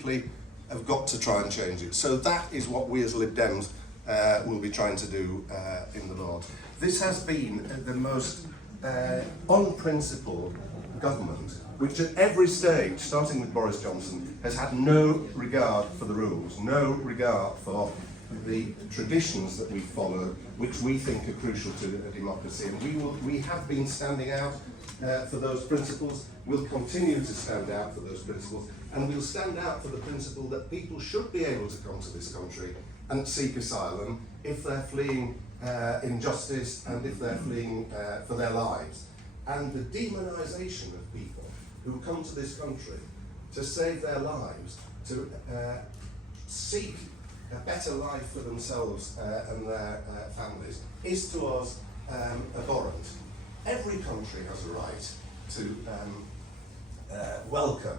simply have got to try and change it. So that is what we as Lib Dems will be trying to do in the Lords. This has been the most unprincipled government, which at every stage, starting with Boris Johnson, has had no regard for the rules, no regard for the traditions that we follow, which we think are crucial to a democracy. And we have been standing out for those principles, we'll continue to stand out for those principles, and we'll stand out for the principle that people should be able to come to this country and seek asylum if they're fleeing injustice and if they're fleeing for their lives. And the demonisation of people who come to this country to save their lives, to seek a better life for themselves and their families, is to us abhorrent. Every country has a right to welcome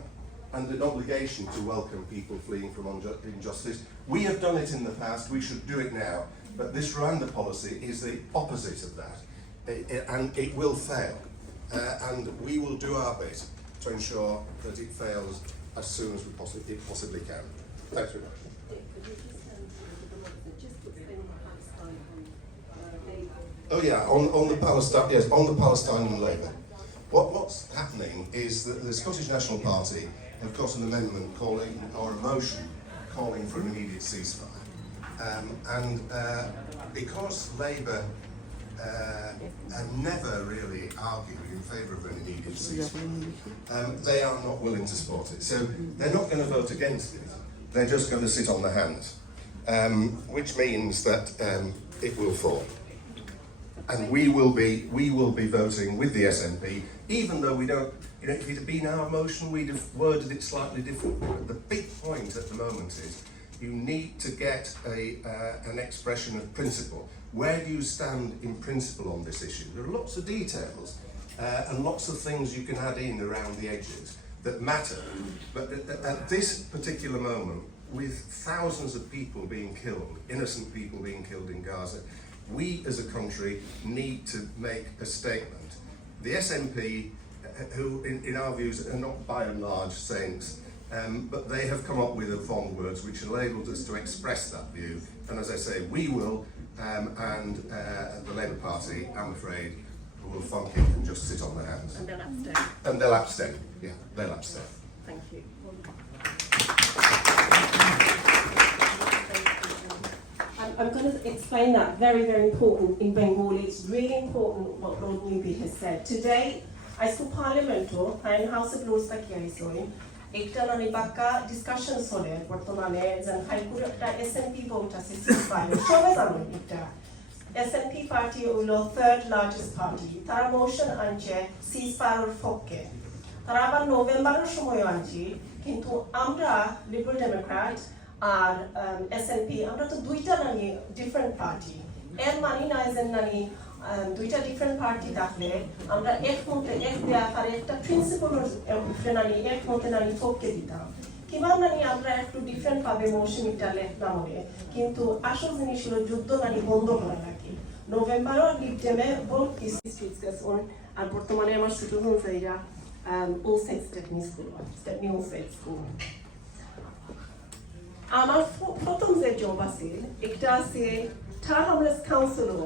and an obligation to welcome people fleeing from injustice. We have done it in the past, we should do it now, but this Rwanda policy is the opposite of that, and it will fail. And we will do our bit to ensure that it fails as soon as it possibly can. Thanks very much. Oh yeah, on the Palestine, yes, on the Palestinian Labour. What's happening is that the Scottish National Party have got an amendment calling, or a motion calling for an immediate ceasefire. Because Labour have never really argued in favour of an immediate ceasefire, they are not willing to support it. So they're not going to vote against it, they're just going to sit on their hands, which means that it will fall. And we will be voting with the SNP, even though we don't, if it had been our motion, we'd have worded it slightly differently. But the big point at the moment is you need to get an expression of principle. Where do you stand in principle on this issue? There are lots of details and lots of things you can add in around the edges that matter. But at this particular moment, with thousands of people being killed, innocent people being killed in Gaza, we as a country need to make a statement. The SNP, who in our views are not by and large saints, but they have come up with a form of words which enabled us to express that view. And as I say, we will, and the Labour Party, I'm afraid, will funk it and just sit on their hands. And they'll abstain. And they'll abstain, yeah, they'll abstain. Thank you. I'm going to explain that very, very important in Bengali. It's really important what Lord Newby has said. Today, I saw Parliament, and House of Lords একটা বাক্কা discussions হলে বর্তমানে যেন হাইকোর্টে একটা S&P vote আছে ceasefire সবাই জানেন এটা এসএনপি পার্টি হলো থার্ড লার্জেস্ট পার্টি তারা মোশন আনছে সিসফায়ারের পক্ষে তারা আবার নভেম্বরের সময় আনছে কিন্তু আমরা লিবারেল ডেমোক্র্যাট আর এসএনপি আমরা তো দুইটা নানি ডিফারেন্ট পার্টি এর মানে না যে নানি দুইটা ডিফারেন্ট পার্টি থাকলে আমরা এক ব্যাপারে একটা প্রিন্সিপালের নানি এক মতে নানি পক্ষে দিতাম কিংবা নানি আমরা একটু ডিফারেন্ট ভাবে মৌসুমিটা লেখলাম কিন্তু আসল জিনিস হলো যুদ্ধ নানি বন্ধ করা লাগে নভেম্বরও লিপডেমে ভোট ডিসকাশন আর বর্তমানে আমার ছোট হয়েছে All Saints Stepney All Saints School. আমার প্রথম যে জব আছে একটা আছে third homeless counsellor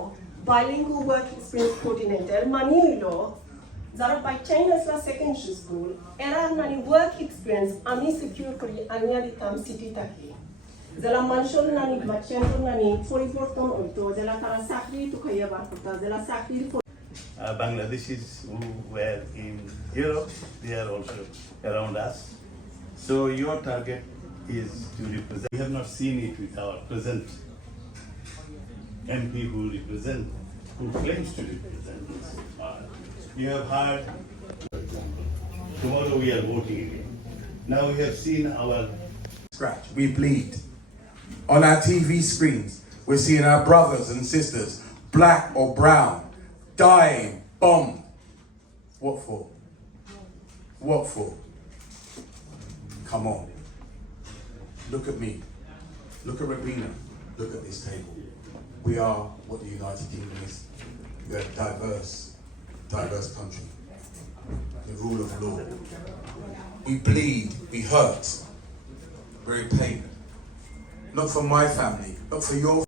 bilingual work experience coordinator মানে হইলো যারা বাচ্চাই আসলা সেকেন্ডারি স্কুল এরা মানে ওয়ার্ক এক্সপিরিয়েন্স আমি সিকিউর করি আমি দিতাম সিটি থাকি যারা মানুষের নানি বাচ্চাদের নানি পরিবর্তন হইতো যারা তারা চাকরি তো খাইয়া বার করতা যারা চাকরির Bangladeshis who were in Europe, they are also around us. So your target is to represent. We have not seen it with our present MP who claims to represent us. You have heard, tomorrow we are voting again. Now we have seen our scratch. We bleed. On our TV screens, we're seeing our brothers and sisters, black or brown, dying, bombed. What for? What for? Come on. Look at me. Look at Rabina. Look at this table. We are what the United Kingdom is. We're a diverse country. The rule of law. We bleed, we hurt. We're in pain. Not for my family, not for your